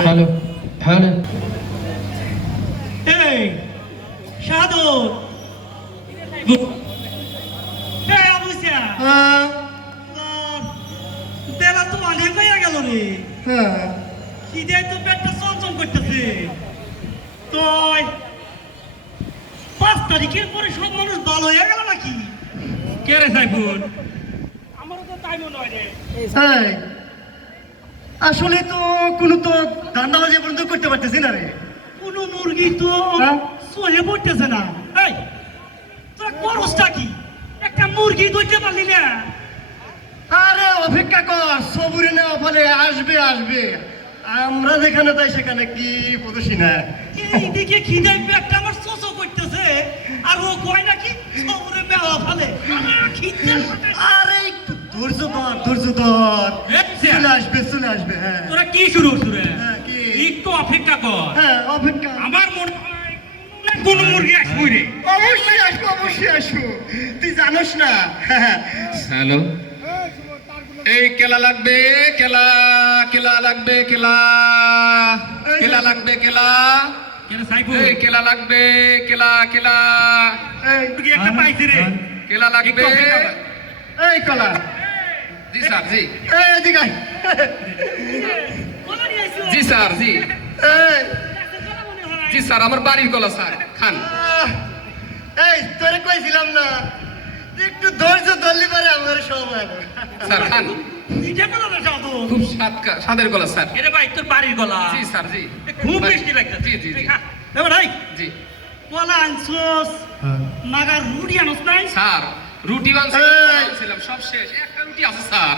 Hello hello এই শাহাদত এই অবশ্যা বেলা তো অনেক হয়ে গেল রে খিদে তো পেটটা চমচম করতেছে তো 5 তারিখের পরে সব মানুষ ভালো হয়ে গেল নাকি কে রে সাইফুল আমারও তো তাই মনে হয় রে আসলে তো কোনো তো ধান্দাবাজি বন্ধ করতে পারতেছি না রে। কোনো মুরগি তো সহে পড়তেছে না। এই তোরা করসটা কি একটা মুরগি ধরতে পারলি না? আরে অপেক্ষা কর, সবুরে না ফলে আসবে আসবে। আমরা যেখানে তাই সেখানে কি বুঝি না। এইদিকে খিদে পেটটা আমার চোচো করতেছে আর ও কয় নাকি সবুরে মেওয়া ফেলে। আরে একটু ধৈর্য ধর চলে আসবে হ্যাঁ। তোরা কি শুরু শুরু কি একটু অপেক্ষা কর। হ্যাঁ অপেক্ষা। আমার মনে হয় কোন মুরগি আসবে রে। অবশ্যই আসবো তুই জানোস না। হ্যালো এই কেলা লাগবে কেলা কেলা লাগবে কেলা কেলা লাগবে কেলা কেন সাইফুল এই কেলা লাগবে কেলা কেলা মুরগি একটা পাইছি রে। কেলা লাগবে এই কলা জি স্যার জি এই এদিকে আয়। কলা নিয়ে আইছো? জি স্যার জি এই কলা মনে হয়। জি স্যার আমার বাড়ির কলা স্যার খান এই তোরে কইছিলাম না একটু ধৈর্য ধরলি পারে আমার সময়। স্যার খান নিজে কলা না শাহাদত। খুব স্বাদের কলা স্যার এরে ভাই তোর বাড়ির গলা জি স্যার জি খুব মিষ্টি লাগতেছে। জি জি জি এবার ভাই জি কলা আনছস মাগার রুটি আনছ নাই? স্যার রুটি এই। বানছিলাম সব শেষ একটা রুটি আছে স্যার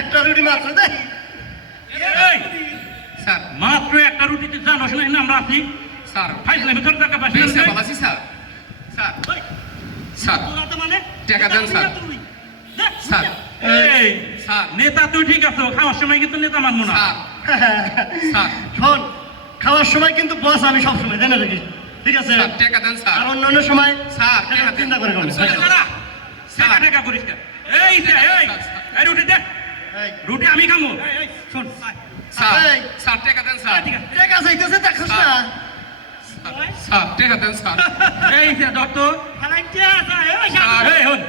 একটা রুটি মাত্র দে। এই স্যার মাত্র একটা রুটিতে জানোস না আমরা আছি স্যার ফাইজলামে তোর টাকা পাস বেশ ভালো আছি স্যার স্যার স্যার তোরা তো মানে টাকা দেন, স্যার। স্যার। এই স্যার নেতা তুই ঠিক আছে খাওয়ার সময় কিন্তু নেতা মানবো না। স্যার স্যার শোন খাওয়ার সময় কিন্তু বস আমি সব সময় জেনে রাখিস ঠিক আছে। স্যার টাকা দেন স্যার আর অন্য সময় স্যার টাকা দেন। চিন্তা করে কোন টাকা টাকা করিস না। এই যে এই এই রুটি দে এই রুটি আমি খামো। এই শোন স্যার এই। স্যার টাকা দেন স্যার ঠিক আছে। টাকা চাইতেছে দেখছ না। স্যার টাকা দেন স্যার এই যে ডক্টর হারাইতে আছে এই স্যার। এই হন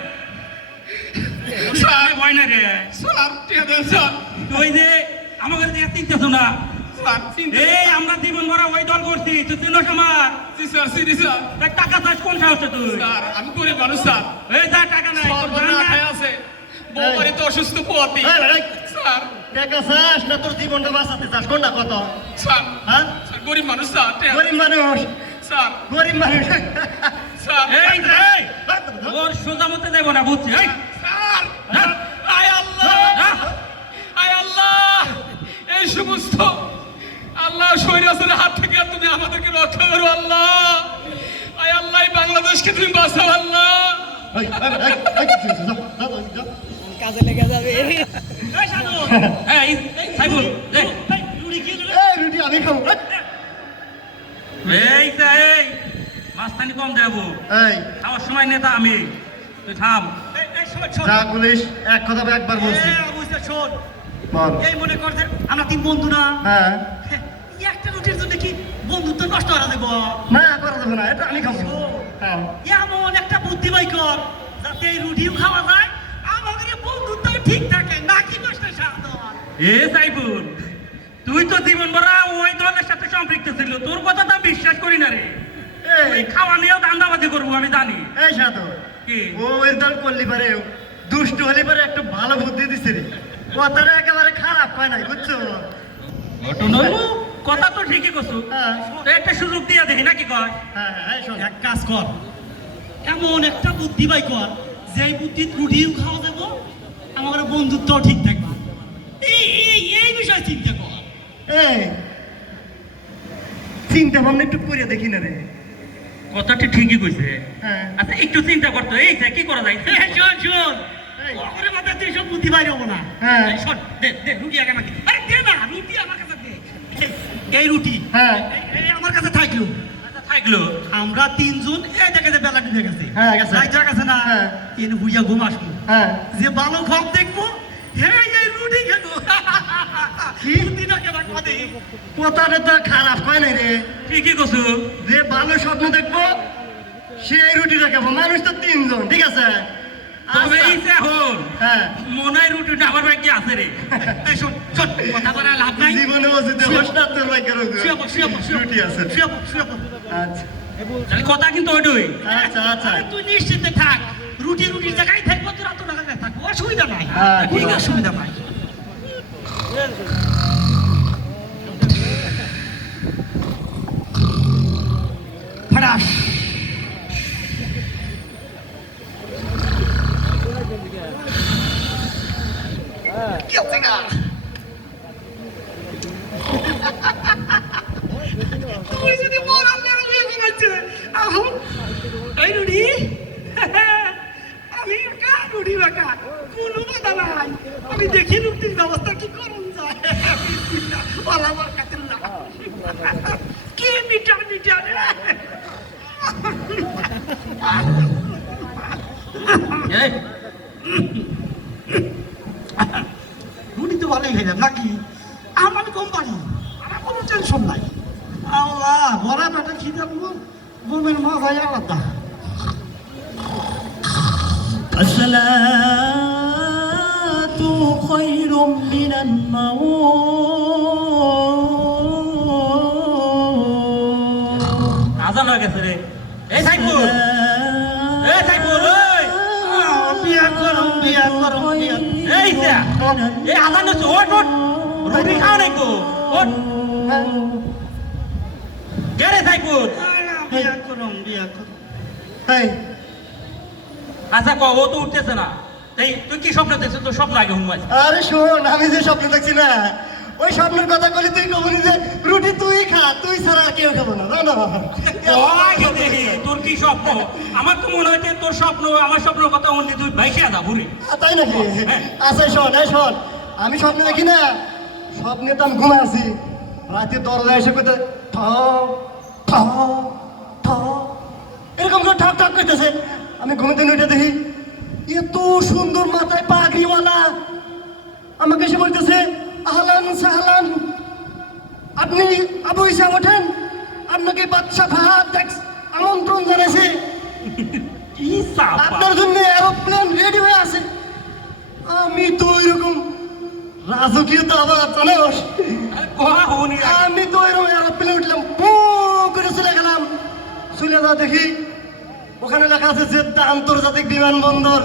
স্যার ভয় না রে স্যার টাকা দেন স্যার তুই যে আমাকে দিয়ে চিনতেছ না। স্যার চিন্তা এই আমরা জীবন ভরা ওই দল করছি তুই চিনস আমার জি স্যার সিরি স্যার দেখ টাকা চাস কোন সাহসে তুই স্যার আমি গরিব মানুষ স্যার এই যা টাকা নাই তোর জান সর্বনা না। খায় আছে বউ বাড়ি তো অসুস্থ পোয়াতি এই, স্যার টাকা চাস না তোর জীবনটা বাঁচাতে চাস কোনটা কত? স্যার হ্যাঁ স্যার গরিব মানুষ স্যার টাকা- গরিব মানুষ স্যার গরিব মানুষ স্যার এই যে এই ওর সোজা মতে দেব না বুঝছি এই স্যার হ্যাঁ? আয় আল্লাহ হ্যাঁ? আয় আল্লাহ এই সমস্ত আল্লাহ শৈরাসের হাত থেকে তুমি আমাদেরকে রক্ষা করো আল্লাহ আয় আল্লাহ এই বাংলাদেশকে তুমি বাঁচাও আল্লাহ এই, কাজে লেগে যাবে। এই সাধু এই সাইফুল এই রুটি কি দিলে এই রুটি আমি খাবো। এই যে এই মাস্তানি কম দেবো এই খাওয়ার সময় নেতা আমি তুই থাম এই শোন শোন যা বলিস এক কথা একবার বলছি বুঝতে শোন বল। এই মনে কর যে আমরা তিন বন্ধু না হ্যাঁ এই একটা রুটির জন্য কি বন্ধুত্ব নষ্ট হয়ে যাবো না করা যাবে না এটা আমি খাবো। হ্যাঁ এমন একটা বুদ্ধি বাই কর যাতে এই রুটিও খাওয়া যায় আমাদের বন্ধুত্ব ঠিক থাকে নাকি কষ্ট সাধন এ সাইফুল তুই তো জীবন ভরা ওই দলের সাথে সম্পৃক্ত ছিল তোর কথা তো বিশ্বাস করি না রে ওই এই খাওয়া নিয়েও দান্দাবাজি করবো আমি জানি এই সাধু কি ও এর দল করলি পারে দুষ্ট হলে পারে একটা ভালো বুদ্ধি দিছে রে কথাটা একেবারে খারাপ হয় নাই বুঝছো। কথা তো ঠিকই করছো হ্যাঁ তো একটা সুযোগ দিয়ে দেখি নাকি কয় হ্যাঁ হ্যাঁ শোন এক কাজ কর এমন একটা বুদ্ধি বাই কর যে বুদ্ধি রুটিও খাওয়া যাবো আমার বন্ধুত্ব ঠিক থাকবে এই বিষয়ে চিন্তা কর এই চিন্তা ভাবনা একটু করে দেখি না রে। কথাটি ঠিকই কইছে হ্যাঁ আচ্ছা একটু চিন্তা করতো এই যে কি করা যায় শোন শোন এই। ওরে মাথায় তুই সব বুদ্ধি বাইরে হবো না হ্যাঁ। এই শোন দে দে রুটি আগে আমাকে আরে দে না রুটি আমার কাছে দে এই রুটি হ্যাঁ এই আমার কাছে থাকলো আচ্ছা থাকলো আমরা তিনজন এই দেখে যে বেলা ডুবে গেছে হ্যাঁ, গেছে। লাইট গেছে না হ্যাঁ। এন হুইয়া ঘুম আসবো হ্যাঁ যে ভালো খাম দেখবো এই রুটি খেলো বুদ্ধিটা কেমন কথা কথাটা তো খারাপ কয় নাই রে। ঠিকই কছু। যে ভালো স্বপ্ন দেখবো সে এই রুটিটা খাবো। মানুষ তো 3 জন, ঠিক আছে? তবে আচ্ছা। এই যে হন হ্যাঁ, মনে হয় রুটিটা আমার ভাগ্যে আছে রে। এই শোন, শোন, কথা বলা লাভ নাই। জীবনে বসে হোস না তোর ভাগ্যের উপর। শুয়ে পড়, শুয়ে পড়, শুয়ে পড়। রুটি আছে। শুয়ে পড়, শুয়ে পড়। আচ্ছা তাহলে কথা কিন্তু ওইটাই। আচ্ছা আচ্ছা। আরে তুই নিশ্চিন্তে থাক, রুটির জায়গায় থাকবো, তোরা তো জায়গায় থাকবো, অসুবিধা নাই। হ্যাঁ, ঠিক ঠিক আছে, আছে। অসুবিধা নাই। ফাটাস। কি হচ্ছে না? তুই যদি বল আল্লাহ বিয়ে করেছে আহো এই রুটি আমি একা রুটি বাকা কোনো বাধা নাই। আমি দেখি রুটির ব্যবস্থা কি করুন যায়। ওলা আমার কাছে না কি মিটার মিটার রুটি তো ভালোই খাইলাম নাকি? আমার কোম্পানি, আমার কোনো টেনশন নাই। আল্লাহ বড় পেটে খিদে ঘুমের মাথায় আলাদা। الصلاة خير من النوم আজান হয়ে গেছে রে। এই সাইফুল, এই সাইফুল, এই বিয়া করুন, বিয়া করুন, বিয়া। এই যা, এই আজান হচ্ছে, ওঠ ওঠ, রুটি খাও নাই কো, ওঠ। কে রে সাইফুল? বিয়া করুন, বিয়া করুন। এই, আচ্ছা কো, ও তো উঠতেছে না। এই তুই কি স্বপ্ন দেখছিস? তোর স্বপ্ন আগে হুমাই। আরে শোন, আমি যে স্বপ্ন দেখছি না, ওই স্বপ্নের কথা বলি তুই কবনি যে রুটি তুই খা, তুই ছাড়া আর কেউ খাবো না। না না আগে দেখি তোর কি স্বপ্ন। আমার তো মনে হচ্ছে তোর স্বপ্ন আমার স্বপ্নের কথা অন্য তুই ভাইসে আদা বুড়ি। তাই নাকি? আচ্ছা শোন, এই শোন, আমি স্বপ্ন দেখি না, স্বপ্নে তো আমি ঘুমাই আছি, রাতে দরজা এসে কোথায় ঠক ঠক ঠক এরকম করে ঠক ঠক করতেছে। আমি ঘুমাতে উঠে দেখি এত সুন্দর মাথায় পাগড়িওয়ালা আমাকে এসে বলতেছে, আহলান সাহলান, আপনি আবু ইসা ওঠেন, আপনাকে বাদশা ফাহাদ আমন্ত্রণ জানাইছে, কি সাপা। আপনার জন্য এরোপ্লেন রেডি হয়ে আছে। আমি তো এরকম রাজকীয় তো আবার জানোস, কোয়া হনি আমি তো এরকম এরোপ্লেন উঠলাম, পু করে চলে গেলাম। চলে যা দেখি ওখানে লেখা আছে জেদ্দা আন্তর্জাতিক বিমানবন্দর,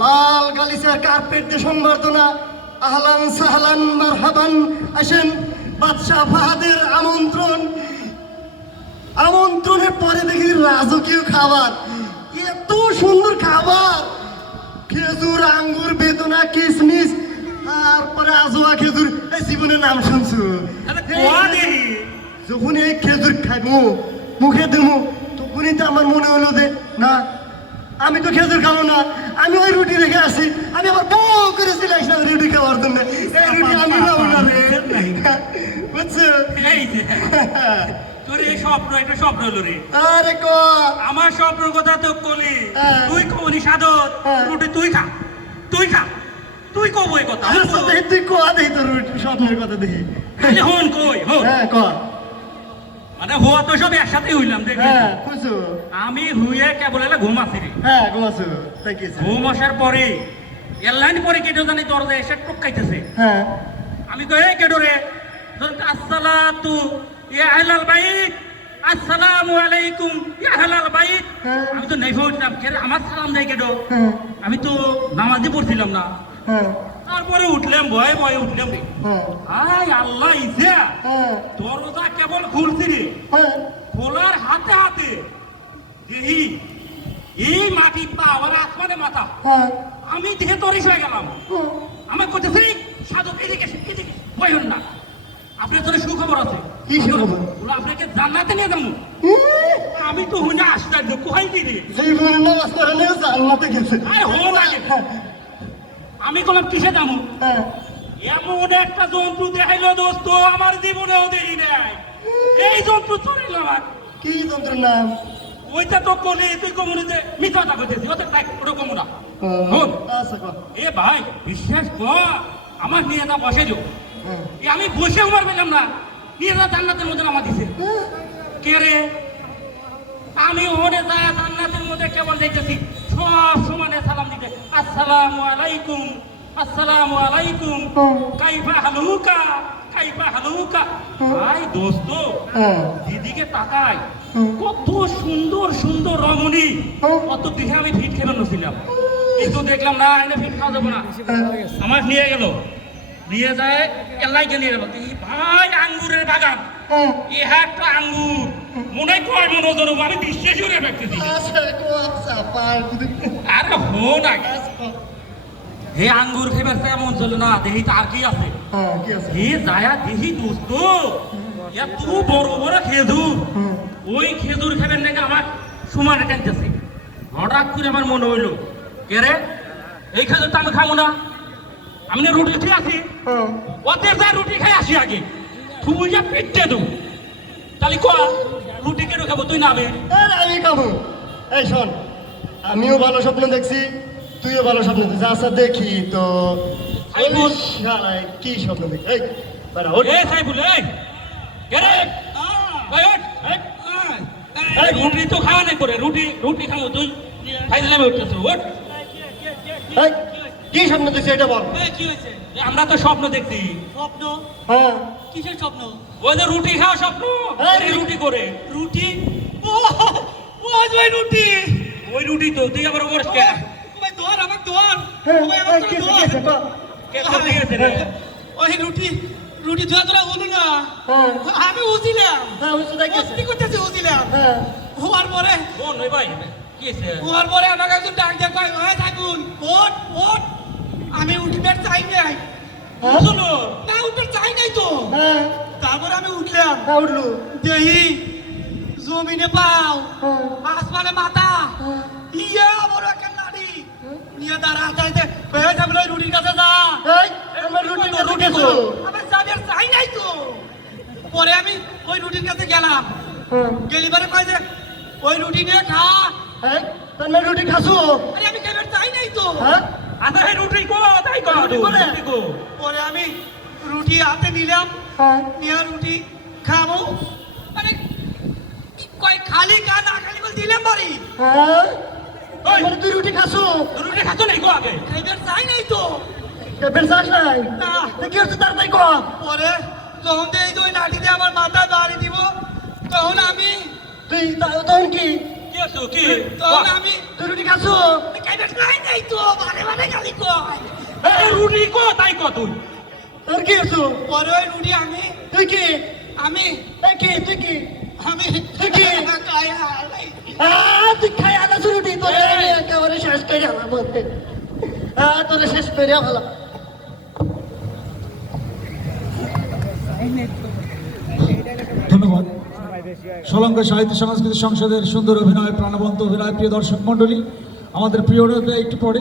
লাল গালিচার কার্পেট দিয়ে সংবর্ধনা, আহলান সাহলান মারহাবান, আসেন বাদশাহ ফাহাদের আমন্ত্রণ। আমন্ত্রণের পরে দেখি রাজকীয় খাবার, এত সুন্দর খাবার, খেজুর আঙ্গুর বেদনা কিশমিশ, তারপরে আজোয়া খেজুর, এই জীবনের নাম শুনছো? কোয়া দেখি। যখন এই খেজুর খাইবো মুখে দেবো তখনই তো আমার মনে হলো যে না, আমি তো খেজুর খাবো না, আমি ওই রুটি রেখে আসি। আমি আবার বউ করেছি রুটি খাওয়ার জন্য, এই রুটি আমি খাবো না রে, বুঝছো? এই যে, তোর এই স্বপ্ন, এটা স্বপ্ন হলো রে। আরে ক আমার স্বপ্নের কথা তো কলি, হ্যাঁ। তুই কবনি সাদত, হ্যাঁ। রুটি তুই খা, তুই খা, তুই কব এই কথা। আচ্ছা, দেখি তুই ক, দেখি তোর স্বপ্নের কথা দেখি। তাহলে হন কই হন, হ্যাঁ ক, মানে হওয়া তো সব একসাথে হইলাম দেখবি। হ্যাঁ বুঝছো? আমি হুইয়ে কেবল এলা ঘুম আসি রে। হ্যাঁ ঘুমাচ্ছো, তাই কি? ঘুম আসার পরে এয়ারলাইন পরে কেটো জানি দরজা এসে টপকাইতেছে। হ্যাঁ আমি তো এই কেটো রে, আসসালাতু ইয়া আহলাল বাইত, আসসালামু আলাইকুম ইয়া আহলাল বাইত। হ্যাঁ। আমি তো নেই উঠলাম, আমার সালাম দেয় কেটো, হ্যাঁ আমি তো নামাজই পড়ছিলাম না। হ্যাঁ তারপরে উঠলাম, ভয়ে ভয়ে উঠলাম রে। হ্যাঁ আয় আল্লাহ ইসা, হ্যাঁ দরজা কেবল খুলছি রে, হ্যাঁ খোলার হাতে হাতে দেহি এই মাটি পা আমার আসমানে মাথা, হ্যাঁ আমি দেহে তরিস হয়ে গেলাম। আমার করতেছি সাধক এদিকে এদিকে ভয় হন না, আপনার জন্য সুখবর আছে। কি সুখবর? বলো, আপনাকে জান্নাতে নিয়ে যাবো। আমি তো হুনে আশ্চর্য, কোহাই কি রে? জীবনে নামাজ পড়ে নিয়ে জান্নাতে গেছে। আরে হো লাগে, আমি বললাম কিসে যাবো? হ্যাঁ এমন একটা জন্তু দেখাইলো দোস্ত, আমার জীবনেও দেখি নাই। এই জন্তু চড়িল আমার। কি যন্ত্রের নাম? ওইটা তো কলি, তুই কমুনিতে মিথ্যা কথা কইতেছি, ওটা তাই ওটা কমুনা। ও, শোন, আচ্ছা ক। এ ভাই বিশ্বাস কর, আমার নিয়ে যা বসে যো হ্যাঁ। আমি বসে উমার পেলাম না, নিয়ে যা জান্নাতের মধ্যে নামা দিছে। কে রে? আমি ওখানে যা জান্নাতের মধ্যে কেবল যাইতেছি, সব সমানে সালাম দিতে, আসসালামু আলাইকুম, আসসালামু আলাইকুম, কাইফা হালুকা, কাইফা হালুকা। ভাই দোস্ত, হ্যাঁ। দিদিকে তাকাই, কত সুন্দর সুন্দর রমণী, কত দিকে আমি ফিট খেয়ে নছিলাম, কিন্তু দেখলাম না এনে ফিট খাওয়া যাবো না। আমার নিয়ে গেল, নিয়ে যায় এলাইকে নিয়ে গেল, এই ভাই আঙ্গুরের বাগান, এ একটা আঙ্গুর মনে কয় মনে ধরবো, আমি বিশ্বাস করে রাখতেছি। আচ্ছা আচ্ছা পার যদি আরে হো না, হে আঙ্গুর খেবার তেমন চলে না, দেখি তো আর কি আছে। হ্যাঁ কি আছে হে যায়া দেখি দোস্ত, এত বড় বড় খেজুর, ওই খেজুর খেবেন নাকি আমার সমানে টানতেছে। হঠাৎ করে আমার মনে হইলো, কে রে এই খেজুরটা আমি খাবো না, আমি না রুটি খেয়ে আসি, হ্যাঁ ওতে যা রুটি খাই আসি আগে, তুমি যা পিটতে দেবো, তাহলে ক রুটি কেন খাবো তুই নামে। আরে আমি খাবো। এই শোন, আমিও ভালো স্বপ্ন দেখছি, তুইও ভালো স্বপ্ন দেখছিস। আচ্ছা দেখি তো এই বল। শালায় কি স্বপ্ন দেখি। এই বাড়া ওঠ। এ সাইবুল, এই কে রে ওই ওঠ, এই রুটি তো খাওয়া নাই করে, রুটি রুটি খাবো তুই খাইলে আমি উঠতেছো, ওঠ। এই, কি স্বপ্ন দেখছি এটা বল। কি হয়েছে? আমরা তো স্বপ্ন দেখছি। স্বপ্ন? হ্যাঁ কিসের স্বপ্ন? ওই যে রুটি খাওয়া স্বপ্ন, এই রুটি করে রুটি। ও ওই রুটি, ওই রুটি তো তুই আবার বলছ কে? ওই ধর আমাকে ধর, হ্যাঁ, ওই এই, আমাকে কি ধর। হয়েছে, কও। কে করতে গেছে রে? ওই রুটি রুটি ধোয়া তোরা হলো না, হ্যাঁ আমি উজিলাম, হ্যাঁ বুঝতে দেখেছি। সত্যি করতেছি উজিলাম। হ্যাঁ হওয়ার পরে কোন ওই ভাই কি হয়েছে? হওয়ার পরে আমাকে একজন ডাক দিয়ে কয়, ওই থাকুন ওঠ ওঠ। আমি উঠবে চাই নাই, হ্যাঁ? শোনো না উঠবে চাই নাই তো। হ্যাঁ তারপরে আমি উঠলাম, হ্যাঁ উঠলু। দেহি জমিনে পাও, হ্যাঁ আসমানে মাথা, হ্যাঁ। ইয়া বড় একটা নাড়ি নিয়ে দাঁড়া চাইতে, ওই থাকলে রুটির কাছে যা। এই, আমার রুটি তো রুটি তো। আমার চাবির চাই নাই তো। পরে আমি ওই রুটির কাছে গেলাম, হ্যাঁ গেলিবারে কয় যে ওই রুটি নিয়ে খা। এই, তার মানে রুটি খাসু। আরে আমি খাবার চাই নাই তো। হ্যাঁ আদা হে রুটি কো, তাই কো রুটি করে? রুটি কো। পরে আমি রুটি হাতে নিলাম, হ্যাঁ নিয়ে রুটি খাবো, মানে কি কয় খালি কা না খালি বল দিলাম বাড়ি। হ্যাঁ তার মানে তুই রুটি খাসু। রুটি খাচ্ছ নাই কো আগে? খাইবার চাই নাই তো। কেবেন চাস নাই? না। তা কি হচ্ছে তাড়াতাড়ি কর। পরে যখন এই যে ওই লাঠি দিয়ে আমার মাথায় বাড়ি দিব, তখন আমি তখন কি? কি হচ্ছে কি? তখন আমি তুই রুটি খাসু। খাইবার চাই নাই তো, মানে মানে খালি কয়। এই রুটি কো, তাই কো তুই। তোর কি হচ্ছে? পরে ওই রুটি আমি তুই কি? আমি এই কি? তুই কি? আমি তুই কি? খাই হালাই। তুই খাই আলাদা রুটি তোর একেবারে শেষ করে আলাম বলতে। তোর শেষ করে আলাম। ধন্যবাদ। সলঙ্গ সাহিত্য সংস্কৃতি সংসদের সুন্দর অভিনয়, প্রাণবন্ত অভিনয়, প্রিয় দর্শক মণ্ডলী, আমাদের প্রিয় একটু পরে